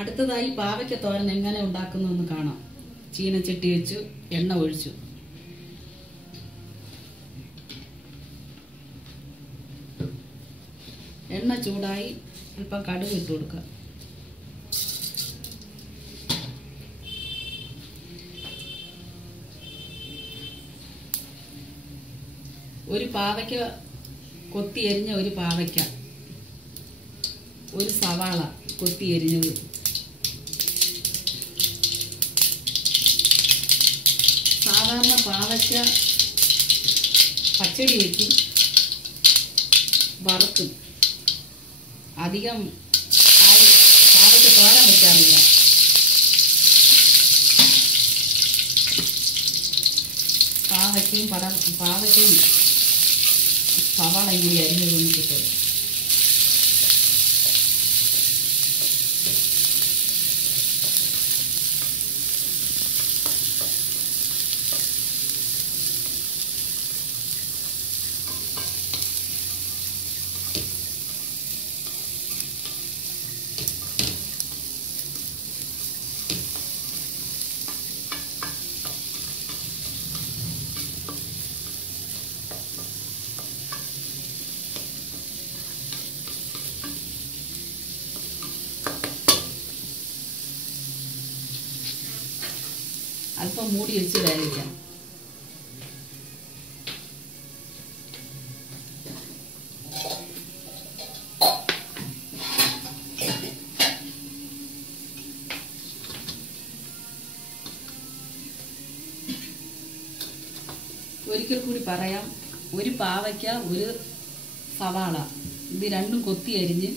അടുത്തതായി പാവയ്ക്ക തോരൻ എങ്ങനെ ഉണ്ടാക്കുന്നു എന്ന് കാണാം. ചീനച്ചട്ടി വെച്ചു, എണ്ണ ഒഴിച്ചു. എണ്ണ ചൂടായി അല്പം കടുക് ഇട്ട് കൊടുക്കുക. ഒരു പാവയ്ക്ക കൊത്തി എരിഞ്ഞ ഒരു പാവയ്ക്ക, ഒരു സവാള കൊത്തി എരിഞ്ഞത്, സാധാരണ പാവയ്ക്ക പച്ചടി വയ്ക്കും, വറുക്കും. അധികം പാവയ്ക്ക തോരൻ വയ്ക്കാറില്ല. പാവയ്ക്കയും സവാളയും കൂടി അരിഞ്ഞതൊന്നും കിട്ടും. അല്പം മൂടി വെച്ച് വേവിക്കാം. ഒരിക്കൽ കൂടി പറയാം. ഒരു പാവയ്ക്ക, ഒരു സവാള, ഇത് രണ്ടും കൊത്തി അരിഞ്ഞ്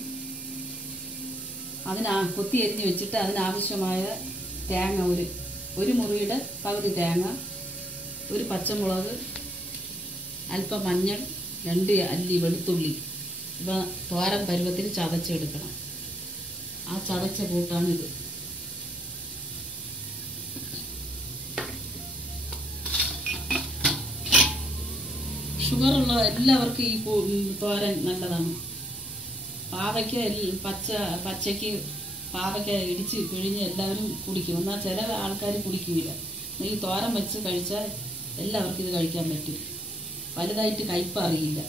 വെച്ചിട്ട് അതിനാവശ്യമായ തേങ്ങ, ഒരു മുറിയുടെ പകുതി തേങ്ങ, ഒരു പച്ചമുളക്, അല്പം മഞ്ഞൾ, 2 അല്ലി വെളുത്തുള്ളി. ഇവ തോരൻ പരുവത്തിന് ചതച്ചെടുക്കണം. ആ ചതച്ച കൂട്ടാണിത്. ഷുഗറുള്ള എല്ലാവർക്കും ഈ തോരൻ നല്ലതാണ്. പാവയ്ക്ക പച്ചയ്ക്ക് പാവയ്ക്ക ഇടിച്ച് പിഴിഞ്ഞ് എല്ലാവരും കുടിക്കും. എന്നാൽ ചില ആൾക്കാർ കുടിക്കില്ല. ഈ തോരൻ വെച്ച് കഴിച്ചാൽ എല്ലാവർക്കും ഇത് കഴിക്കാൻ പറ്റും. വലുതായിട്ട് കയ്പ് അറിയില്ല.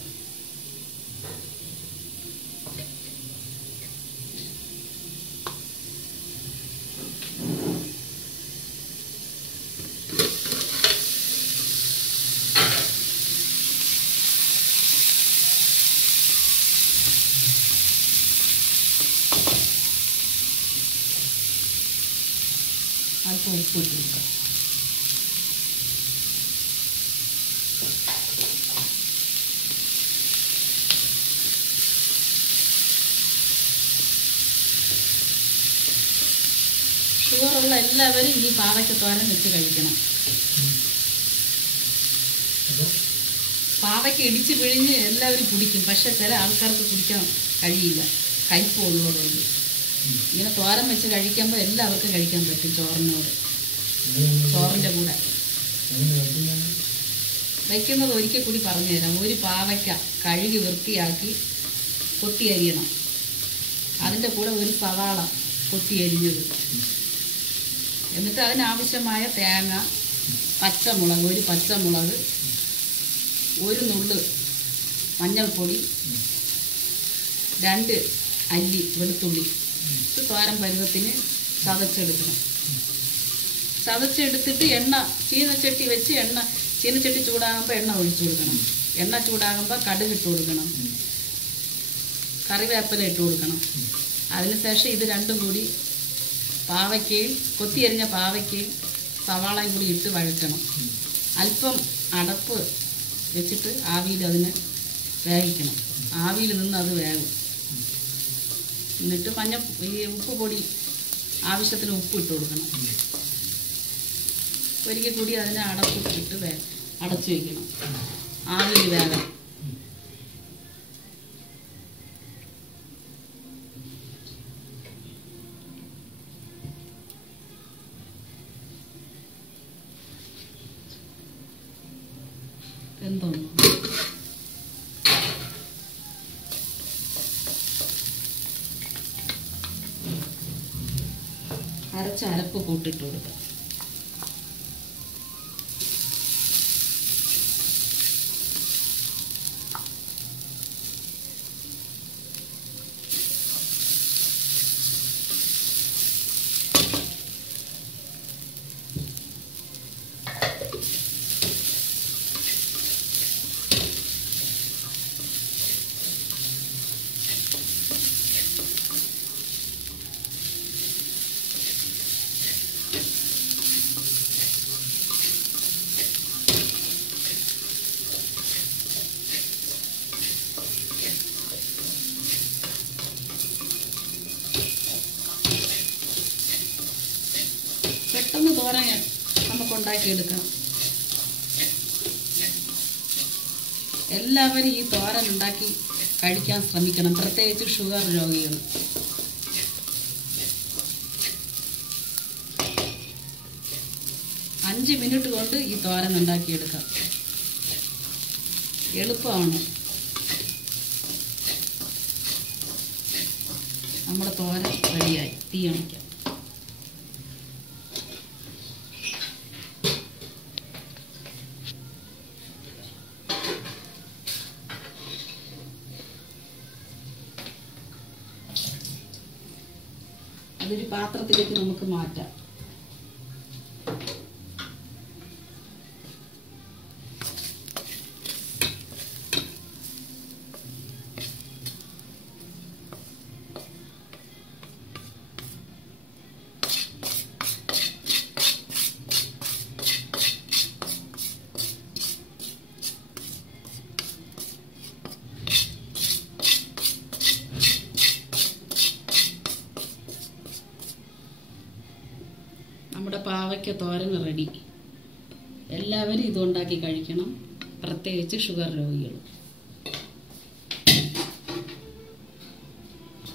അല്പം ഉപ്പ് ഇട്ട് കൊടുക്കാം. ഷുഗറുള്ള എല്ലാവരും ഈ പാവയ്ക്ക തോരൻ വെച്ച് കഴിക്കണം. പാവയ്ക്ക ഇടിച്ച് പിഴിഞ്ഞ് എല്ലാവരും കുടിക്കും. പക്ഷെ ചില ആൾക്കാർക്ക് കുടിക്കാൻ കഴിയില്ല, കയ്പ് ഉള്ളതുകൊണ്ട്. ഇങ്ങനെ തോരൻ വെച്ച് കഴിക്കുമ്പോൾ എല്ലാവർക്കും കഴിക്കാൻ പറ്റും. ചോറിൻ്റെ കൂടെ വയ്ക്കുന്നത് ഒരിക്കൽ കൂടി പറഞ്ഞു തരാം. ഒരു പാവയ്ക്ക കഴുകി വൃത്തിയാക്കി കൊത്തി അരിയണം. അതിൻ്റെ കൂടെ ഒരു സവാള കൊത്തി അരിഞ്ഞത്, എന്നിട്ട് അതിനാവശ്യമായ തേങ്ങ, പച്ചമുളക്, ഒരു പച്ചമുളക്, ഒരു നുള്ള് മഞ്ഞൾപ്പൊടി, 2 അല്ലി വെളുത്തുള്ളി. ഇത് തോരൻ പരുവത്തിന് ചതച്ചെടുക്കണം. ചതച്ചെടുത്തിട്ട് ചീനച്ചട്ടി വെച്ച് ചീനച്ചട്ടി ചൂടാകുമ്പോൾ എണ്ണ ഒഴിച്ചു കൊടുക്കണം. എണ്ണ ചൂടാകുമ്പോൾ കടുക് ഇട്ട് കൊടുക്കണം, കറിവേപ്പില ഇട്ട് കൊടുക്കണം. അതിനുശേഷം ഇത് രണ്ടും കൂടി പാവയ്ക്കയും കൊത്തിയരിഞ്ഞ പാവയ്ക്കയും സവാളയും കൂടി ഇട്ട് വഴറ്റണം. അല്പം അടപ്പ് വെച്ചിട്ട് ആവിയിൽ അതിനെ വേവിക്കണം. ആവിയിൽ നിന്ന് അത് വേകും. എന്നിട്ട് ഉപ്പ് പൊടി ആവശ്യത്തിന് ഉപ്പ് ഇട്ട് കൊടുക്കണം. ഒരിക്കൽ കൂടി അതിനെ അടപ്പിട്ട് അടച്ചു വയ്ക്കണം. ആവിയിൽ വേഗം. എന്തോന്നു അരച്ച അരപ്പ് കൂട്ടിട്ട് കൊടുക്കുക. പെട്ടെന്ന് തോരൻ നമുക്ക് ഉണ്ടാക്കിയെടുക്കാം. എല്ലാവരും ഈ തോരൻ ഉണ്ടാക്കി കഴിക്കാൻ ശ്രമിക്കണം, പ്രത്യേകിച്ച് ഷുഗർ രോഗികൾ. അഞ്ച് മിനിറ്റ് കൊണ്ട് ഈ തോരൻ ഉണ്ടാക്കിയെടുക്കാം. എളുപ്പമാണ്. നമ്മുടെ തോരൻ റെഡിയായി. തീ അണയ്ക്കാം. അതൊരു പാത്രത്തിലേക്ക് നമുക്ക് മാറ്റാം. നമ്മുടെ പാവയ്ക്ക തോരൻ റെഡി. എല്ലാവരും ഇതുണ്ടാക്കി കഴിക്കണം, പ്രത്യേകിച്ച് ഷുഗർ രോഗികൾ.